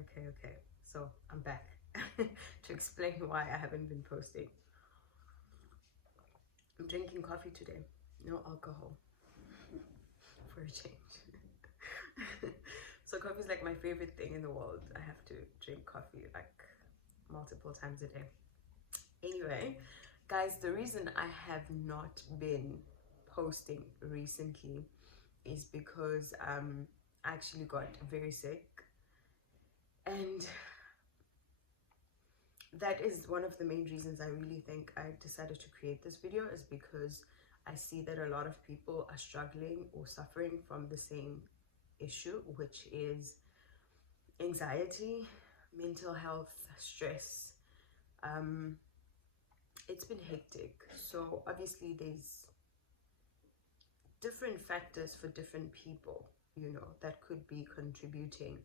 Okay. So I'm back to explain why I haven't been posting. I'm drinking coffee today, no alcohol for a change. So coffee is like my favorite thing in the world. I have to drink coffee like multiple times a day. Anyway, guys, the reason I have not been posting recently is because I actually got very sick, and that is one of the main reasons I really think I decided to create this video, is because I see that a lot of people are struggling or suffering from the same issue, which is anxiety, mental health, stress. It's been hectic. So obviously there's different factors for different people, you know, that could be contributing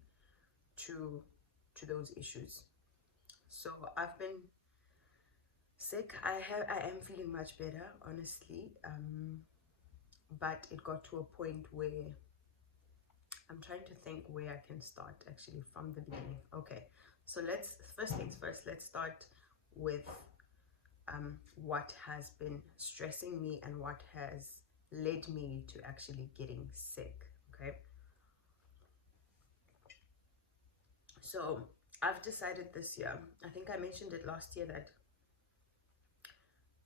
to those issues. So I've been sick. I am feeling much better, honestly, but it got to a point where I'm trying to think where I can start actually from the beginning. Okay, so first things first, let's start with what has been stressing me and what has led me to actually getting sick. Okay, so I've decided this year, I think I mentioned it last year, that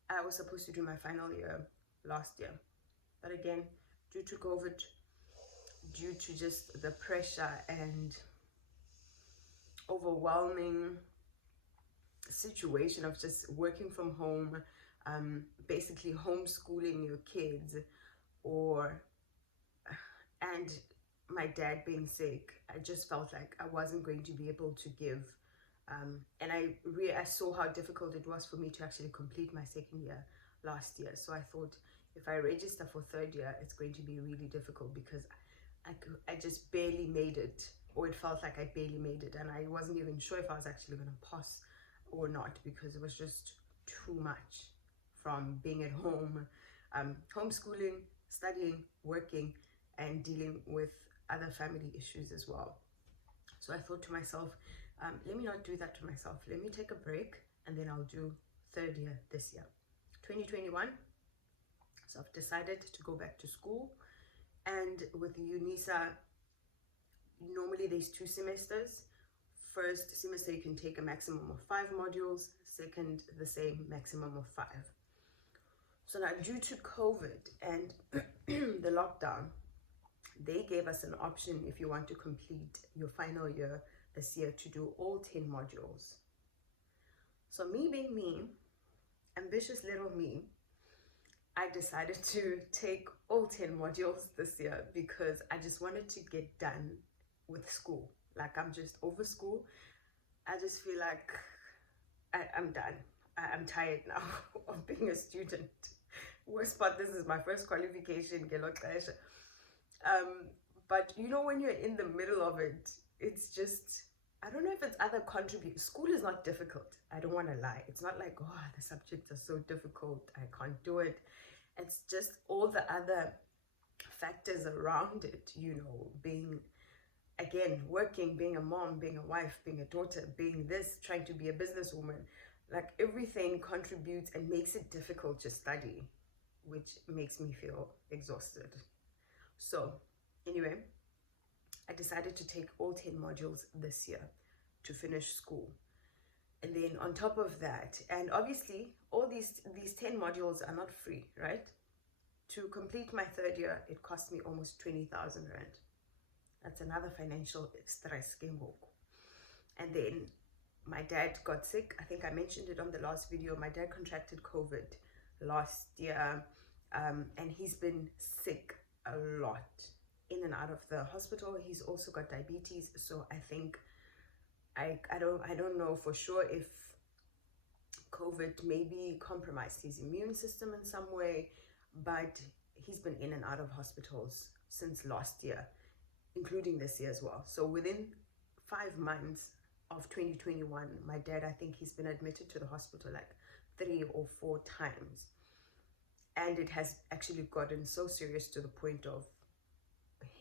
I was supposed to do my final year last year, but again, due to COVID, due to just the pressure and overwhelming situation of just working from home, basically homeschooling your kids, and my dad being sick, I just felt like I wasn't going to be able to give, and I saw how difficult it was for me to actually complete my second year last year. So I thought, if I register for third year, it's going to be really difficult, because I just barely made it, or it felt like I barely made it, and I wasn't even sure if I was actually going to pass or not, because it was just too much from being at home, homeschooling, studying, working, and dealing with other family issues as well. So I thought to myself, let me not do that to myself. Let me take a break, and then I'll do third year this year, 2021. So I've decided to go back to school. And with UNISA, normally there's 2 semesters. First semester you can take a maximum of 5 modules, second the same, maximum of 5. So now, due to COVID and the lockdown, they gave us an option, if you want to complete your final year this year, to do all 10 modules. So me being me, ambitious little me, I decided to take all 10 modules this year, because I just wanted to get done with school. Like, I'm just over school. I just feel like I'm done. I'm tired now of being a student. Worst part, this is my first qualification. But you know, when you're in the middle of it, it's just, I don't know if it's other contribute. School is not difficult. I don't want to lie. It's not like, oh, the subjects are so difficult, I can't do it. It's just all the other factors around it, you know, being, again, working, being a mom, being a wife, being a daughter, being this, trying to be a businesswoman. Like, everything contributes and makes it difficult to study, which makes me feel exhausted. So anyway, I decided to take all 10 modules this year to finish school. And then on top of that, and obviously all these 10 modules are not free, right? To complete my third year, it cost me almost 20,000 rand. That's another financial stress. And then my dad got sick. I think I mentioned it on the last video. My dad contracted COVID last year, and he's been sick a lot, in and out of the hospital. He's also got diabetes. So I think, I don't know for sure if COVID maybe compromised his immune system in some way, but he's been in and out of hospitals since last year, including this year as well. So within 5 months of 2021, my dad, I think he's been admitted to the hospital like 3 or 4 times. And it has actually gotten so serious to the point of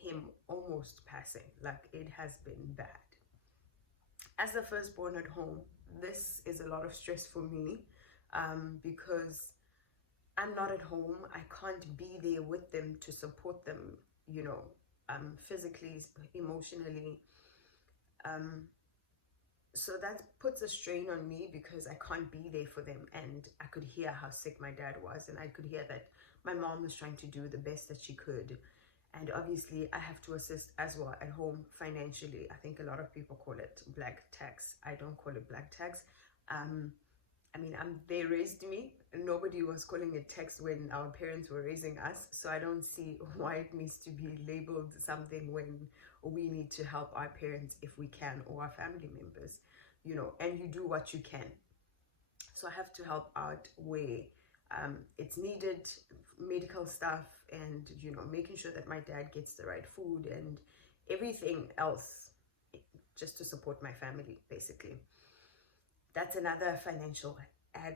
him almost passing. Like, it has been bad. As the firstborn at home, this is a lot of stress for me, because I'm not at home. I can't be there with them to support them, you know, physically, emotionally. Um, so that puts a strain on me because I can't be there for them. And I could hear how sick my dad was, and I could hear that my mom was trying to do the best that she could. And obviously I have to assist as well at home financially. I think a lot of people call it black tax. I don't call it black tax. I mean, they raised me. Nobody was calling it tax when our parents were raising us. So I don't see why it needs to be labeled something when we need to help our parents if we can, or our family members, you know, and you do what you can. So I have to help out where it's needed, medical stuff, and, you know, making sure that my dad gets the right food and everything else, just to support my family, basically. That's another financial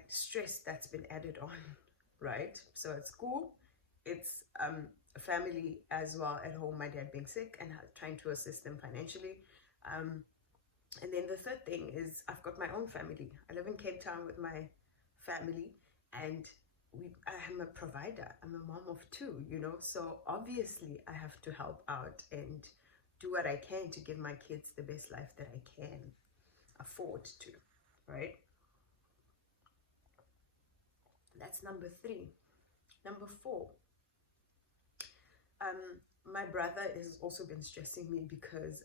stress that's been added on, right? So at school, it's a family as well at home, my dad being sick and trying to assist them financially. And then the third thing is I've got my own family. I live in Cape Town with my family, and I am a provider. I'm a mom of two, you know, so obviously I have to help out and do what I can to give my kids the best life that I can afford to, right? That's number 3. Number 4, my brother has also been stressing me because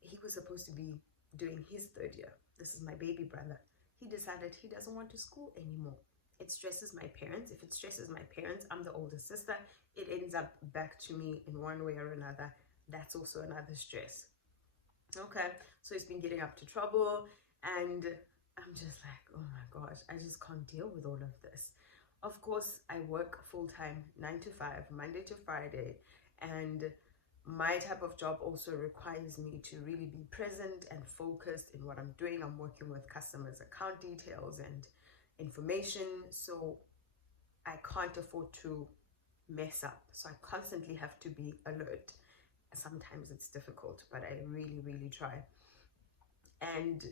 he was supposed to be doing his 3rd year. This is my baby brother. He decided he doesn't want to school anymore. It stresses my parents. If it stresses my parents, I'm the older sister, it ends up back to me in one way or another. That's also another stress. Okay, so he's been getting up to trouble, and I'm just like, oh my gosh, I just can't deal with all of this. Of course, I work full-time, 9 to 5, Monday to Friday, and my type of job also requires me to really be present and focused in what I'm doing. I'm working with customers' account details and information, so I can't afford to mess up. So I constantly have to be alert. Sometimes it's difficult, but I really, really try. And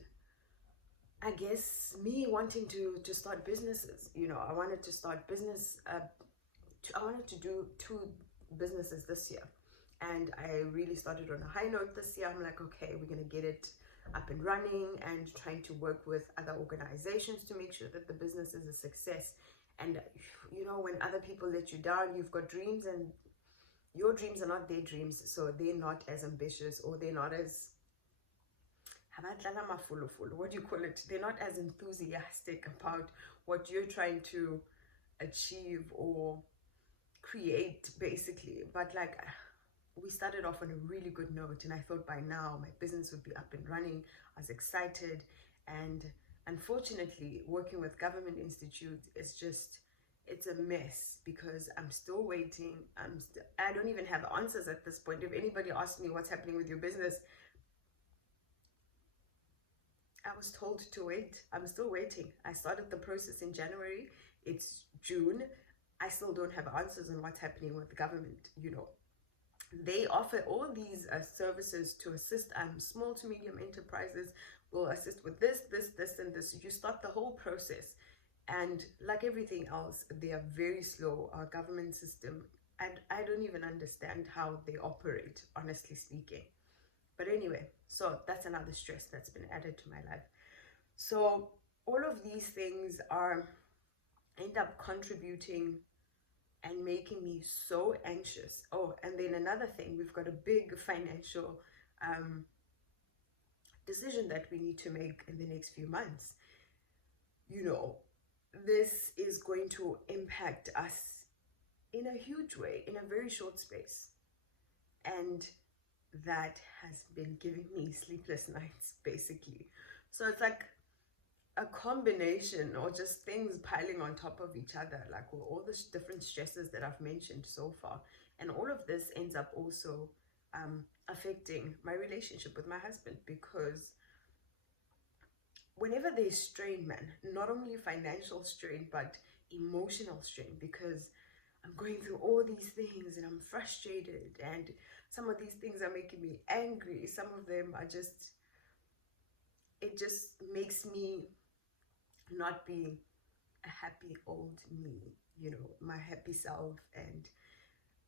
I guess me wanting to start businesses, you know, I wanted to start business, I wanted to do 2 businesses this year. And I really started on a high note this year. I'm like, okay, we're going to get it up and running, and trying to work with other organizations to make sure that the business is a success. And, you know, when other people let you down, you've got dreams, and your dreams are not their dreams. So they're not as ambitious, or they're not as, what do you call it? They're not as enthusiastic about what you're trying to achieve or create, basically. But like, we started off on a really good note, and I thought by now my business would be up and running. I was excited, and unfortunately working with government institutes is just, it's a mess, because I'm still waiting. I don't even have answers at this point. If anybody asks me what's happening with your business, I was told to wait. I'm still waiting. I started the process in January. It's June. I still don't have answers on what's happening with the government, you know. They offer all these services to assist small to medium enterprises. Will assist with this, and this. You start the whole process, and like everything else, they are very slow. Our government system, and I don't even understand how they operate, honestly speaking. But anyway, so that's another stress that's been added to my life. So all of these things end up contributing and making me so anxious. Oh, and then another thing, we've got a big financial decision that we need to make in the next few months. You know, this is going to impact us in a huge way, in a very short space. And that has been giving me sleepless nights, basically. So it's like a combination, or just things piling on top of each other, like all the different stresses that I've mentioned so far. And all of this ends up also affecting my relationship with my husband, because whenever there's strain, man, not only financial strain, but emotional strain, because I'm going through all these things and I'm frustrated, and some of these things are making me angry. Some of them are just, it just makes me not be a happy old me, you know, my happy self. And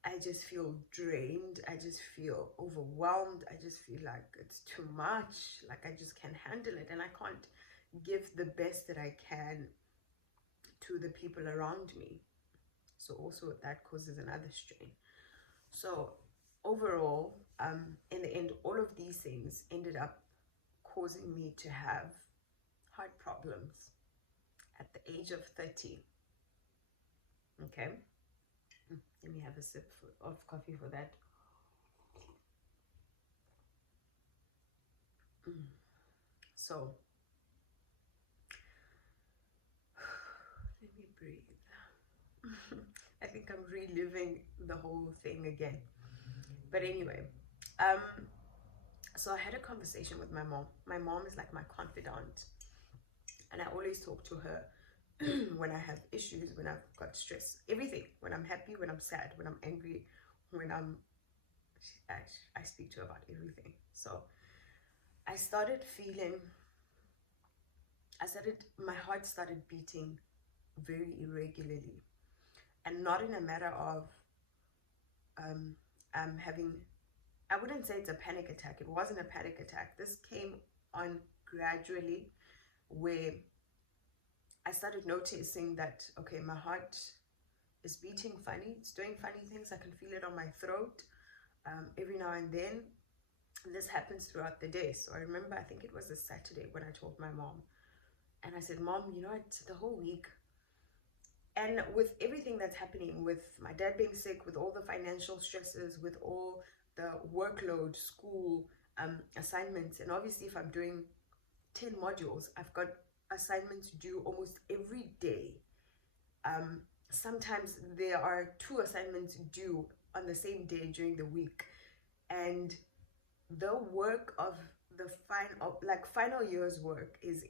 I just feel drained. I just feel overwhelmed. I just feel like it's too much. Like I just can't handle it. And I can't give the best that I can to the people around me. So also that causes another strain. So overall, in the end, all of these things ended up causing me to have heart problems at the age of 30. Okay. Let me have a sip of coffee for that. So, let me breathe. I think I'm reliving the whole thing again. But anyway, so I had a conversation with my mom. My mom is like my confidant, and I always talk to her when I have issues, when I've got stress, everything. When I'm happy, when I'm sad, when I'm angry, when I speak to her about everything. So I started feeling, my heart started beating very irregularly, and not in a matter of having, I wouldn't say it's a panic attack. It wasn't a panic attack. This came on gradually, where I started noticing that, okay, my heart is beating funny. It's doing funny things. I can feel it on my throat every now and then. This happens throughout the day. So I remember, I think it was a Saturday when I told my mom. And I said, Mom, you know what, the whole week, and with everything that's happening, with my dad being sick, with all the financial stresses, with all the workload, school, assignments, and obviously if I'm doing 10 modules, I've got assignments due almost every day. Sometimes there are 2 assignments due on the same day during the week. And the work of the final year's work is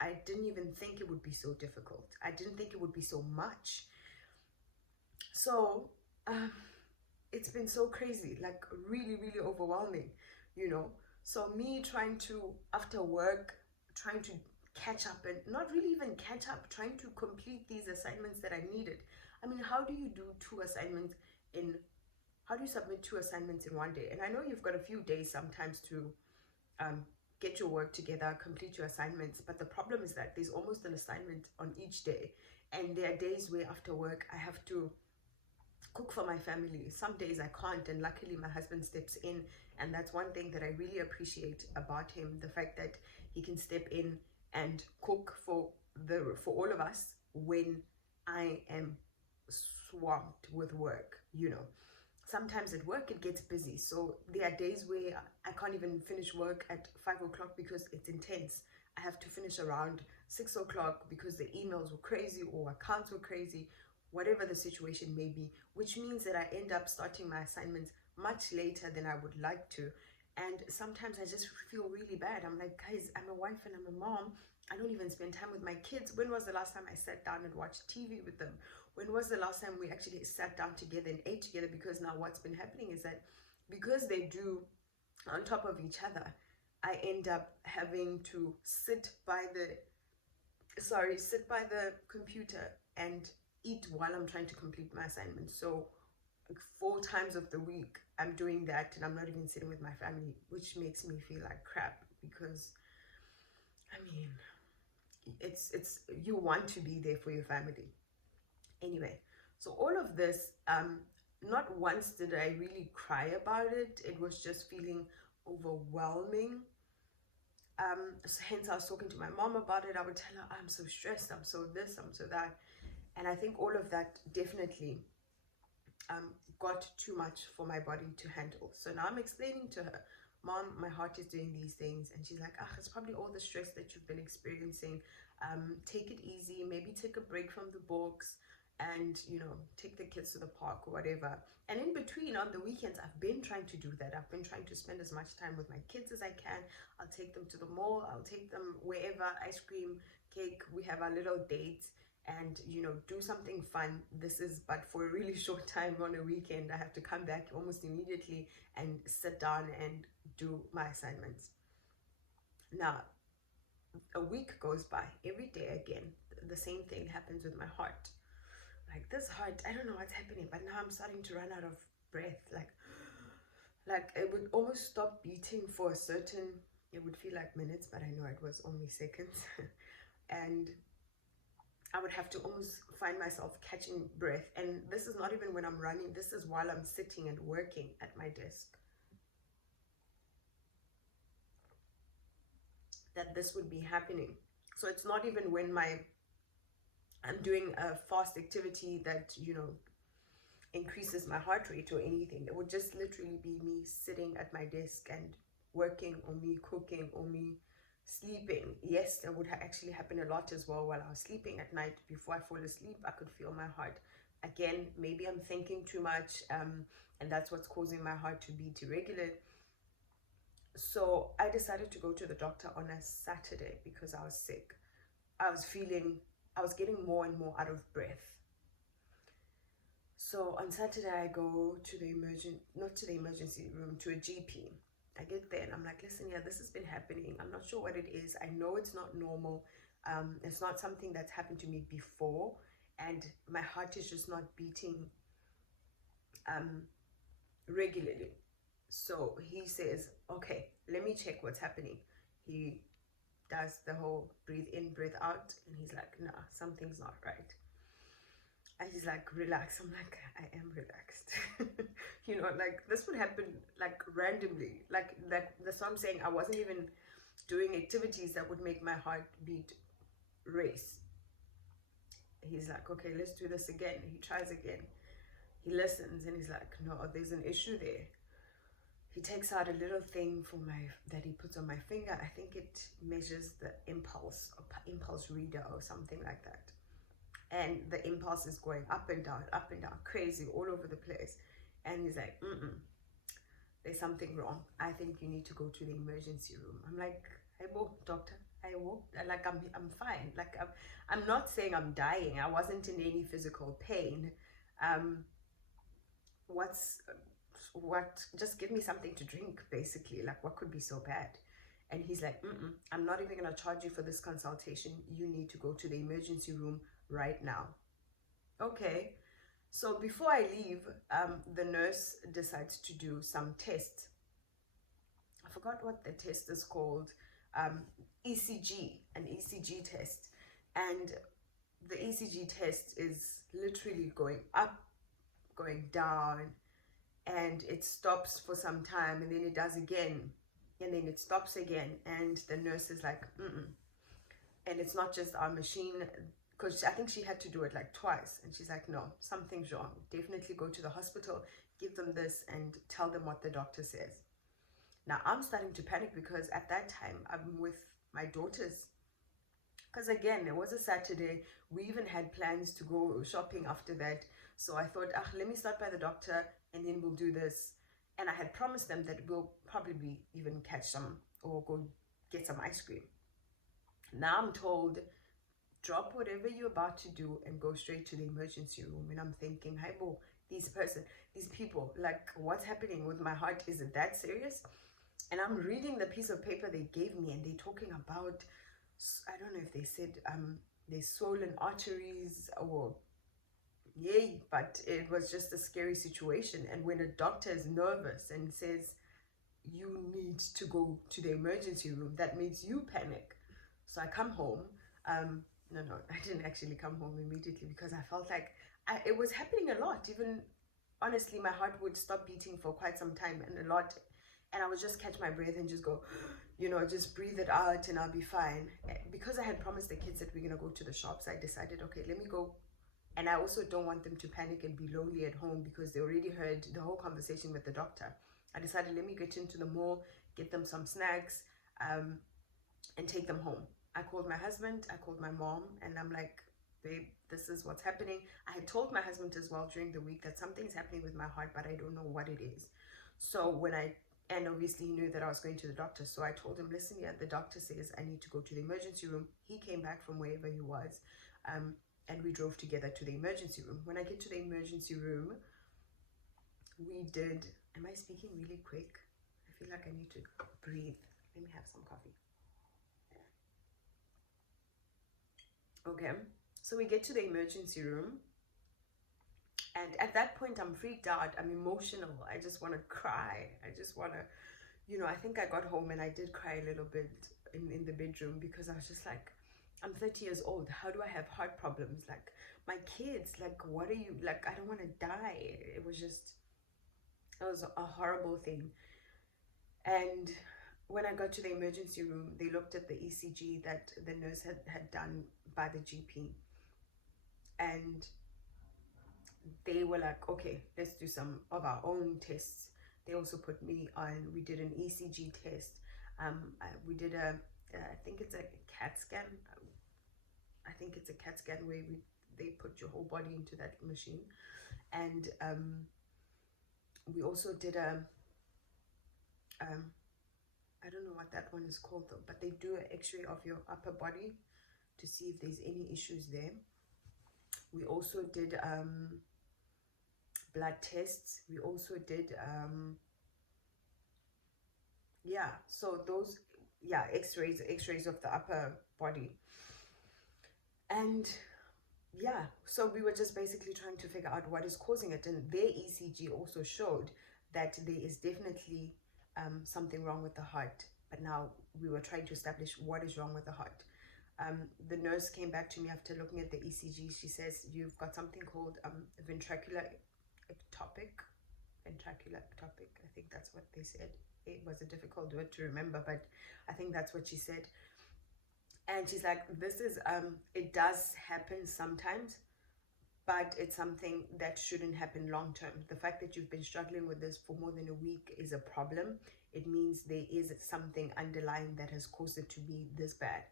I didn't even think it would be so difficult. I didn't think it would be so much. So it's been so crazy, like really, really overwhelming, you know. So me trying to, after work, trying to catch up, and not really even catch up, trying to complete these assignments that I needed. I mean, how do you do 2 assignments in, how do you submit 2 assignments in one day? And I know you've got a few days sometimes to get your work together, complete your assignments, but the problem is that there's almost an assignment on each day. And there are days where after work I have to cook for my family. Some days I can't, and luckily my husband steps in, and that's one thing that I really appreciate about him, the fact that he can step in and cook for all of us when I am swamped with work, you know. Sometimes at work it gets busy, so there are days where I can't even finish work at 5 o'clock because it's intense. I have to finish around 6 o'clock because the emails were crazy or accounts were crazy, whatever the situation may be, which means that I end up starting my assignments much later than I would like to. And sometimes I just feel really bad. I'm like, guys, I'm a wife and I'm a mom. I don't even spend time with my kids. When was the last time I sat down and watched TV with them? When was the last time we actually sat down together and ate together? Because now what's been happening is that because they do on top of each other, I end up having to sit by the computer and eat while I'm trying to complete my assignment. So like 4 times of the week I'm doing that, and I'm not even sitting with my family, which makes me feel like crap, because I mean, it's you want to be there for your family. Anyway, so all of this, not once did I really cry about it. It was just feeling overwhelming. So hence I was talking to my mom about it. I would tell her, I'm so stressed, I'm so this, I'm so that. And I think all of that definitely got too much for my body to handle. So now I'm explaining to her, Mom, my heart is doing these things. And she's like, it's probably all the stress that you've been experiencing. Take it easy, maybe take a break from the books, and, you know, take the kids to the park or whatever. And in between, on the weekends, I've been trying to do that. I've been trying to spend as much time with my kids as I can. I'll take them to the mall, I'll take them wherever, ice cream, cake, we have our little dates, and, you know, do something fun. This is but for a really short time on a weekend. I have to come back almost immediately and sit down and do my assignments. Now, A week goes by, every day again, the same thing happens with my heart. Like this heart, I don't know what's happening, but now I'm starting to run out of breath. Like it would almost stop beating for a certain, it would feel like minutes, but I know it was only seconds. And I would have to almost find myself catching breath. And this is not even when I'm running, this is while I'm sitting and working at my desk, that this would be happening. So it's not even when I'm doing a fast activity that, you know, increases my heart rate or anything. It would just literally be me sitting at my desk and working, or me cooking, or me sleeping. Yes, that would actually happen a lot as well. While I was sleeping at night, before I fall asleep, I could feel my heart. Again, maybe I'm thinking too much, and that's what's causing my heart to beat irregular. So I decided to go to the doctor on a Saturday because I was sick. I was getting more and more out of breath. So on Saturday, I go to the not to the emergency room, to a GP. I get there and I'm like, listen, yeah, this has been happening. I'm not sure what it is. I know it's not normal. It's not something that's happened to me before. And my heart is just not beating regularly. So he says, okay, let me check what's happening. He does the whole breathe in, breathe out. And he's like, nah, something's not right. And he's like, relax. I'm like, I am relaxed. You know, like this would happen like randomly. Like that's what I'm saying. I wasn't even doing activities that would make my heart beat race. He's like, okay, let's do this again. He tries again. He listens and he's like, no, there's an issue there. He takes out a little thing that he puts on my finger. I think it measures the impulse reader or something like that. And the impulse is going up and down, crazy, all over the place. And he's like, there's something wrong. I think you need to go to the emergency room. I'm like, hey, doctor, I'm fine. Like, I'm not saying I'm dying. I wasn't in any physical pain. Just give me something to drink, basically. Like, what could be so bad? And he's like, I'm not even going to charge you for this consultation. You need to go to the emergency room right now. Okay. So before I leave, the nurse decides to do some tests. I forgot what the test is called. ECG, an ECG test. And the ECG test is literally going up, going down, and it stops for some time, and then it does again, and then it stops again. And the nurse is like, and it's not just our machine, because I think she had to do it like twice. And she's like, no, something's wrong. Definitely go to the hospital, give them this, and tell them what the doctor says. Now I'm starting to panic because at that time I'm with my daughters. Because again, it was a Saturday. We even had plans to go shopping after that. So I thought, let me start by the doctor and then we'll do this. And I had promised them that we'll probably even catch some or go get some ice cream. Now I'm told, drop whatever you're about to do and go straight to the emergency room. And I'm thinking, hey, these people, like, what's happening with my heart? Is it that serious? And I'm reading the piece of paper they gave me, and they're talking about, I don't know if they said there's swollen arteries or yay, but it was just a scary situation. And when a doctor is nervous and says you need to go to the emergency room, that makes you panic. So I come home. No, I didn't actually come home immediately because I felt like it was happening a lot. Even honestly, my heart would stop beating for quite some time and a lot. And I would just catch my breath and just go, just breathe it out and I'll be fine. Because I had promised the kids that we're going to go to the shops, I decided, okay, let me go. And I also don't want them to panic and be lonely at home because they already heard the whole conversation with the doctor. I decided, let me get into the mall, get them some snacks, and take them home. I called my husband, I called my mom, and I'm like, babe, this is what's happening. I had told my husband as well during the week that something's happening with my heart, but I don't know what it is. So and obviously he knew that I was going to the doctor. So I told him, listen, yeah, the doctor says I need to go to the emergency room. He came back from wherever he was, and we drove together to the emergency room. When I get to the emergency room, am I speaking really quick? I feel like I need to breathe. Let me have some coffee. Okay, so we get to the emergency room, and at that point I'm freaked out, I'm emotional, I just want to cry, I just want to, you know, I think I got home and I did cry a little bit in the bedroom, because I was just like, I'm 30 years old, how do I have heart problems? Like, my kids, like, what are you, like, I don't want to die. It was just, it was a horrible thing. And when I got to the emergency room, they looked at the ECG that the nurse had done by the GP, and they were like, okay, let's do some of our own tests. They also put me on, we did an ECG test. We did I think it's a CAT scan. I think it's a CAT scan where they put your whole body into that machine. And we also did I don't know what that one is called though, but they do an x-ray of your upper body to see if there's any issues there. We also did blood tests. We also did yeah, so those, yeah, x-rays of the upper body. And yeah, so we were just basically trying to figure out what is causing it, and their ECG also showed that there is definitely something wrong with the heart. But now we were trying to establish what is wrong with the heart. The nurse came back to me after looking at the ECG. She says, you've got something called ventricular ectopic. Ventricular ectopic, I think that's what they said. It was a difficult word to remember, but I think that's what she said. And she's like, this is, it does happen sometimes, but it's something that shouldn't happen long term. The fact that you've been struggling with this for more than a week is a problem. It means there is something underlying that has caused it to be this bad.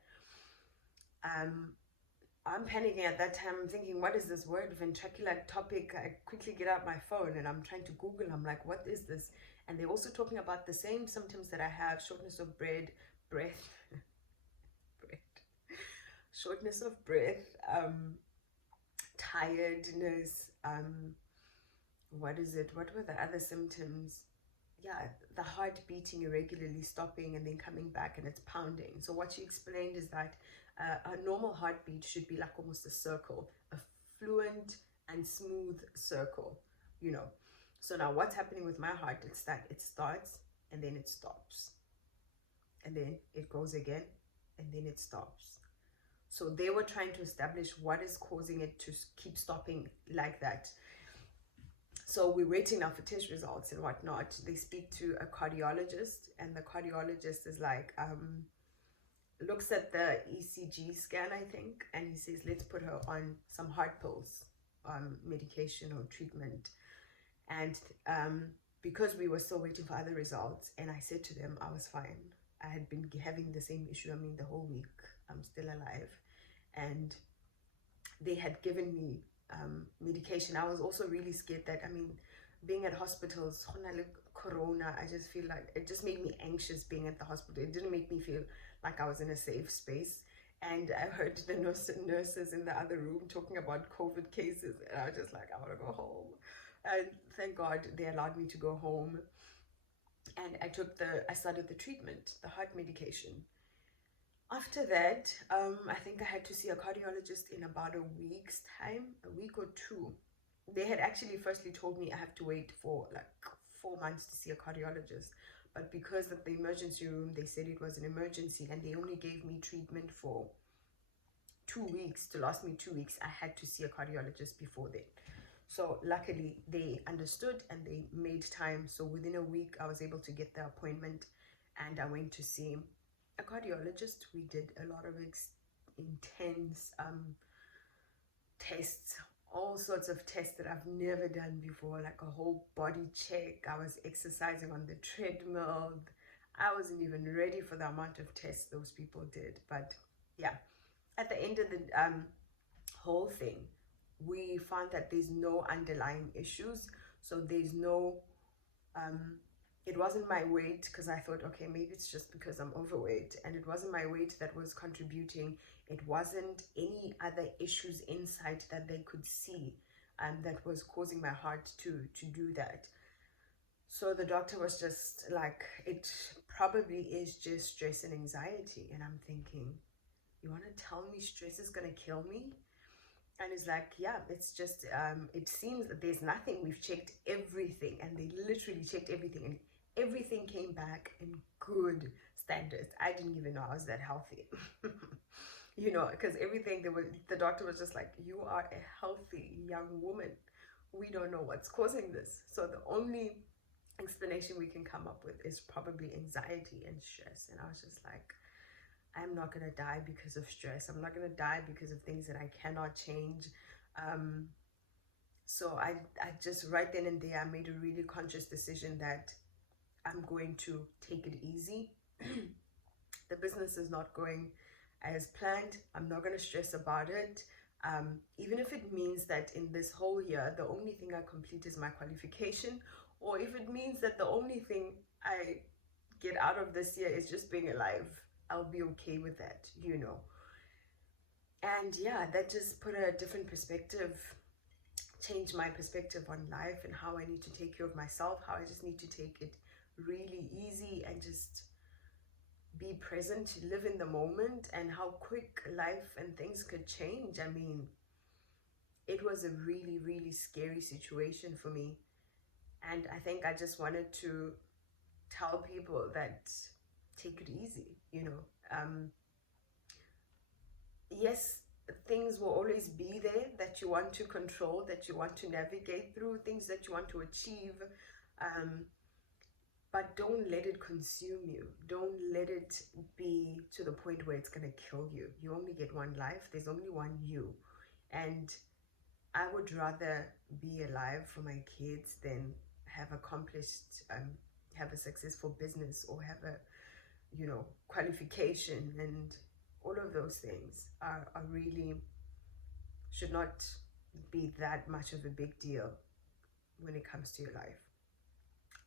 I'm panicking at that time. I'm thinking, what is this word, ventricular ectopic? I quickly get out my phone and I'm trying to Google. I'm like, what is this? And they're also talking about the same symptoms that I have: shortness of breath, shortness of breath, tiredness, what is it? What were the other symptoms? Yeah, the heart beating irregularly, stopping and then coming back, and it's pounding. So what she explained is that a normal heartbeat should be like almost a circle, a fluent and smooth circle, you know. So now what's happening with my heart? It's that it starts and then it stops, and then it goes again and then it stops. So they were trying to establish what is causing it to keep stopping like that. So we're waiting now for test results and whatnot. They speak to a cardiologist, and the cardiologist is like, looks at the ECG scan, I think, and he says, let's put her on some heart pills, medication or treatment. And because we were still waiting for other results, and I said to them I was fine. I had been having the same issue, I mean, the whole week. I'm still alive. And they had given me medication. I was also really scared that, I mean, being at hospitals, corona, I just feel like it just made me anxious being at the hospital. It didn't make me feel like I was in a safe space. And I heard the nurses in the other room talking about COVID cases, and I was just like, I want to go home. And thank God they allowed me to go home. And I started the treatment, the heart medication. After that, I think I had to see a cardiologist in about a week's time, a week or two. They had actually firstly told me I have to wait for like 4 months to see a cardiologist. But because of the emergency room, they said it was an emergency and they only gave me treatment for 2 weeks, to last me 2 weeks. I had to see a cardiologist before then. So luckily they understood and they made time. So within a week, I was able to get the appointment and I went to see a cardiologist. We did a lot of intense tests, all sorts of tests that I've never done before, like a whole body check. I was exercising on the treadmill. I wasn't even ready for the amount of tests those people did. But yeah, at the end of the whole thing, we found that there's no underlying issues. So there's no it wasn't my weight, because I thought, okay, maybe it's just because I'm overweight, and it wasn't my weight that was contributing. It wasn't any other issues inside that they could see that was causing my heart to do that. So the doctor was just like, it probably is just stress and anxiety. And I'm thinking, you want to tell me stress is going to kill me? And it's like, yeah, it's just, it seems that there's nothing. We've checked everything, and they literally checked everything, and everything came back in good standards. I didn't even know I was that healthy. You know, because everything, the doctor was just like, you are a healthy young woman. We don't know what's causing this. So the only explanation we can come up with is probably anxiety and stress. And I was just like, I'm not going to die because of stress. I'm not going to die because of things that I cannot change. So I just right then and there, I made a really conscious decision that I'm going to take it easy. The business is not going as planned. I'm not going to stress about it. Even if it means that in this whole year, the only thing I complete is my qualification, or if it means that the only thing I get out of this year is just being alive, I'll be okay with that, you know. And yeah, that just put a different perspective, changed my perspective on life and how I need to take care of myself, how I just need to take it really easy and just be present, live in the moment, and how quick life and things could change. I mean, it was a really, really scary situation for me. And I think I just wanted to tell people that take it easy, you know. Yes, things will always be there that you want to control, that you want to navigate through, things that you want to achieve. But don't let it consume you. Don't let it be to the point where it's going to kill you. You only get one life. There's only one you. And I would rather be alive for my kids than have accomplished, have a successful business, or have a, you know, qualification. And all of those things are really, should not be that much of a big deal when it comes to your life.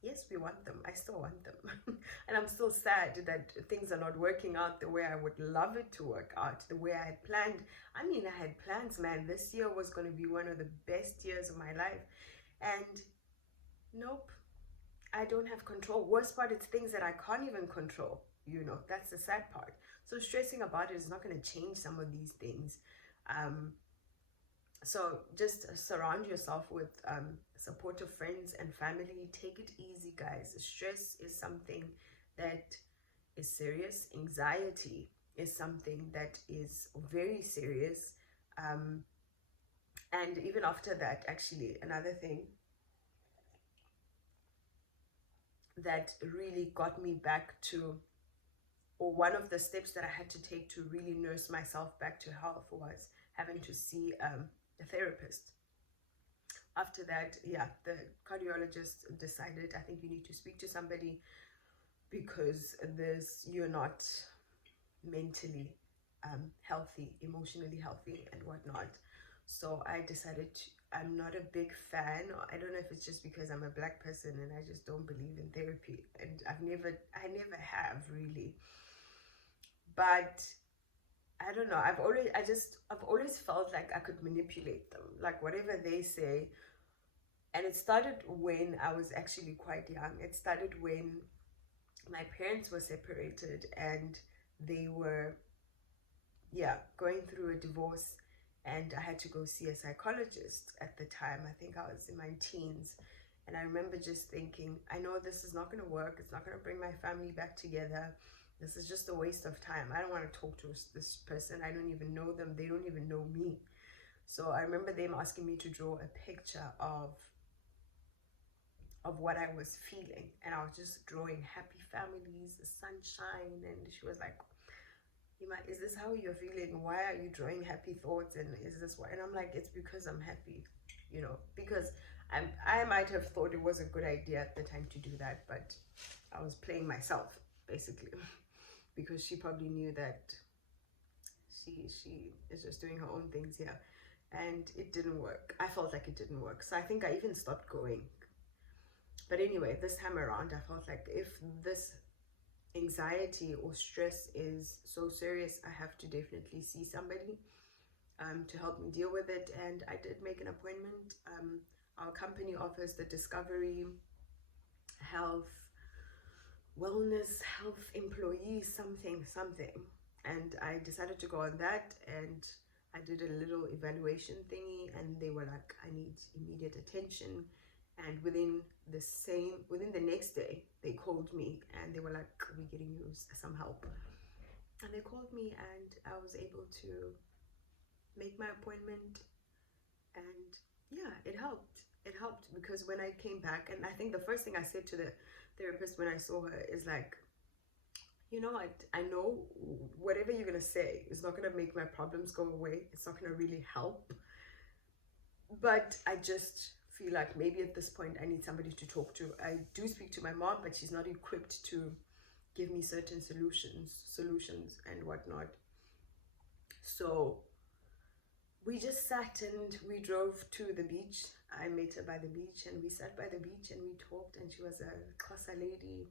Yes, we want them. I still want them. And I'm still sad that things are not working out the way I would love it to work out, the way I had planned. I mean, I had plans, man. This year was going to be one of the best years of my life. And nope, I don't have control. Worst part, it's things that I can't even control. You know, that's the sad part. So stressing about it is not going to change some of these things. So just surround yourself with supportive friends and family. Take it easy, guys. Stress is something that is serious. Anxiety is something that is very serious. And even after that, actually, another thing that really got me back to, or one of the steps that I had to take to really nurse myself back to health, was having to see a therapist. After that, yeah, the cardiologist decided, I think you need to speak to somebody because you're not mentally healthy, emotionally healthy and whatnot. So I decided I'm not a big fan. I don't know if it's just because I'm a Black person and I just don't believe in therapy, and I never have really. But I don't know, I've always felt like I could manipulate them, like whatever they say. And it started when I was actually quite young. It started when my parents were separated and they were, yeah, going through a divorce, and I had to go see a psychologist at the time. I think I was in my teens. And I remember just thinking, I know this is not going to work. It's not going to bring my family back together. This is just a waste of time. I don't want to talk to this person. I don't even know them. They don't even know me. So I remember them asking me to draw a picture of what I was feeling. And I was just drawing happy families, the sunshine. And she was like, is this how you're feeling? Why are you drawing happy thoughts? And is this why? And I'm like, it's because I'm happy, you know, because I might have thought it was a good idea at the time to do that, but I was playing myself, basically. Because she probably knew that she is just doing her own things here, and it didn't work. I felt like it didn't work, so I think I even stopped going. But anyway, this time around, I felt like if this anxiety or stress is so serious, I have to definitely see somebody to help me deal with it. And I did make an appointment. Our company offers the Discovery Health Wellness Health Employee something. and I decided to go on that, and I did a little evaluation thingy, and they were like, I need immediate attention. And within the next day, they called me and they were like, we're getting you some help. And they called me, and I was able to make my appointment, and yeah, it helped. It helped because when I came back, and I think the first thing I said to the therapist when I saw her is like, you know, I know whatever you're gonna say is not gonna make my problems go away. It's not gonna really help. But I just feel like maybe at this point I need somebody to talk to. I do speak to my mom, but she's not equipped to give me certain solutions and whatnot. So we just sat and we drove to the beach. I met her by the beach, and we sat by the beach and we talked, and she was a Xhosa lady.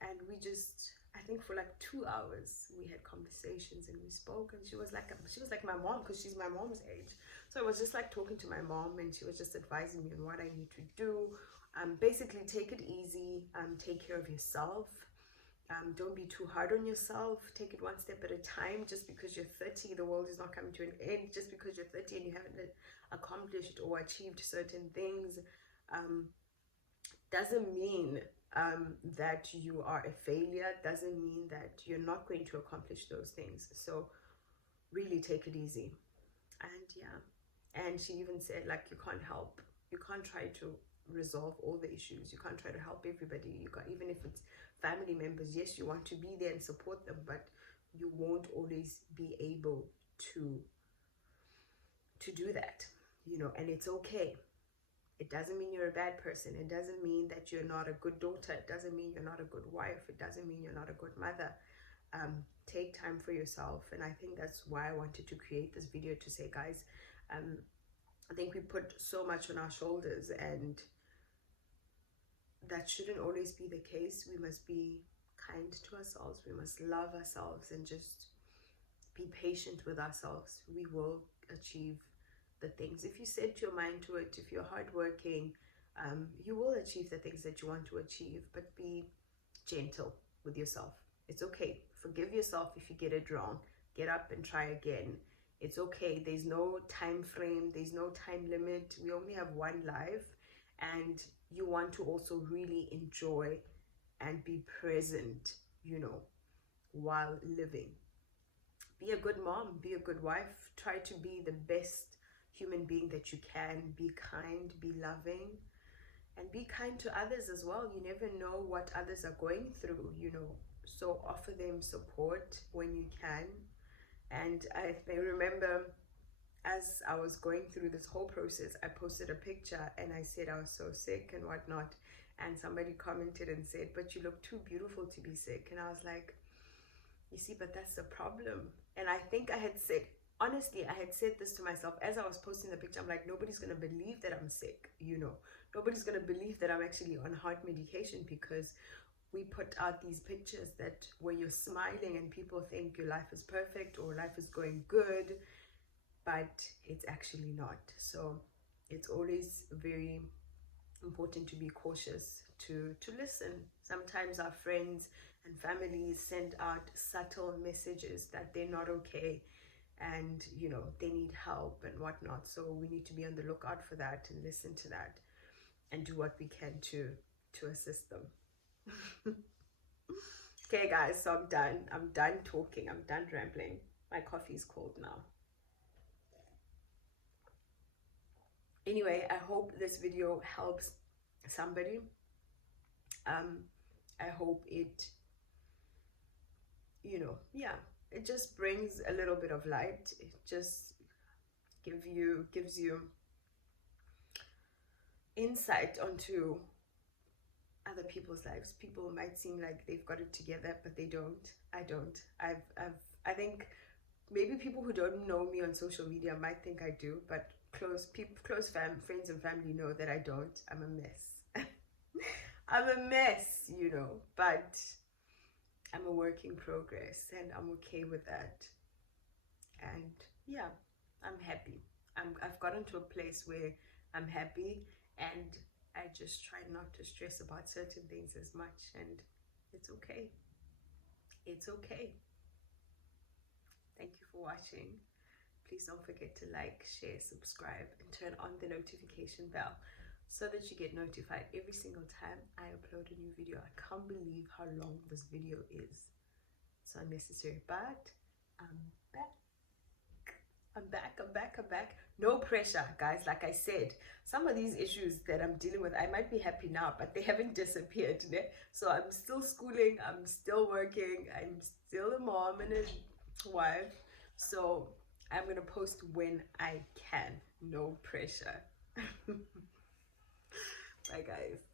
And we just, I think for like 2 hours, we had conversations and we spoke, and she was like my mom, because she's my mom's age. So I was just like talking to my mom, and she was just advising me on what I need to do. Basically, take it easy, take care of yourself. Don't be too hard on yourself. Take it one step at a time. Just because you're 30, the world is not coming to an end. Just because you're 30 and you haven't accomplished or achieved certain things, doesn't mean that you are a failure. Doesn't mean that you're not going to accomplish those things. So really take it easy. And yeah, and she even said, like, you can't try to resolve all the issues. You can't try to help everybody. You can't, even if it's family members, yes, you want to be there and support them, but you won't always be able to do that, you know. And it's okay. It doesn't mean you're a bad person. It doesn't mean that you're not a good daughter. It doesn't mean you're not a good wife. It doesn't mean you're not a good mother. Take time for yourself. And I think that's why I wanted to create this video, to say, guys, I think we put so much on our shoulders, and that shouldn't always be the case. We must be kind to ourselves. We must love ourselves and just be patient with ourselves. We will achieve the things. If you set your mind to it, if you're hardworking, you will achieve the things that you want to achieve. But be gentle with yourself. It's okay. Forgive yourself if you get it wrong. Get up and try again. It's okay. There's no time frame. There's no time limit. We only have one life, and you want to also really enjoy and be present, you know, while living. Be a good mom. Be a good wife. Try to be the best human being that you can. Be kind. Be loving. And be kind to others as well. You never know what others are going through, you know. So offer them support when you can. And I remember, as I was going through this whole process, I posted a picture and I said I was so sick and whatnot. And somebody commented and said, but you look too beautiful to be sick. And I was like, you see, but that's the problem. And I think I had said, honestly, I had said this to myself as I was posting the picture. I'm like, nobody's going to believe that I'm sick, you know. Nobody's going to believe that I'm actually on heart medication, because we put out these pictures that where you're smiling and people think your life is perfect or life is going good, but it's actually not. So it's always very important to be cautious, to listen. Sometimes our friends and families send out subtle messages that they're not okay, and you know, they need help and whatnot. So we need to be on the lookout for that and listen to that and do what we can to assist them. Okay guys, so I'm done talking. I'm done rambling. My coffee is cold now. Anyway, I hope this video helps somebody. I hope it, you know, yeah, it just brings a little bit of light. It just gives you insight onto other people's lives. People might seem like they've got it together, but they don't. I don't. I think maybe people who don't know me on social media might think I do, but friends and family know that I don't. I'm a mess. I'm a mess, you know, but I'm a work in progress, and I'm okay with that. And yeah, I'm happy. I've gotten to a place where I'm happy, and I just try not to stress about certain things as much, and it's okay. It's okay. watching. Please don't forget to like, share, subscribe, and turn on the notification bell so that you get notified every single time I upload a new video. I can't believe how long this video is. It's unnecessary, but I'm back. I'm back. No pressure, guys. Like I said, some of these issues that I'm dealing with, I might be happy now, but they haven't disappeared. Ne? So I'm still schooling, I'm still working, I'm still a mom and a wife. So I'm gonna post when I can. No pressure. Bye, guys.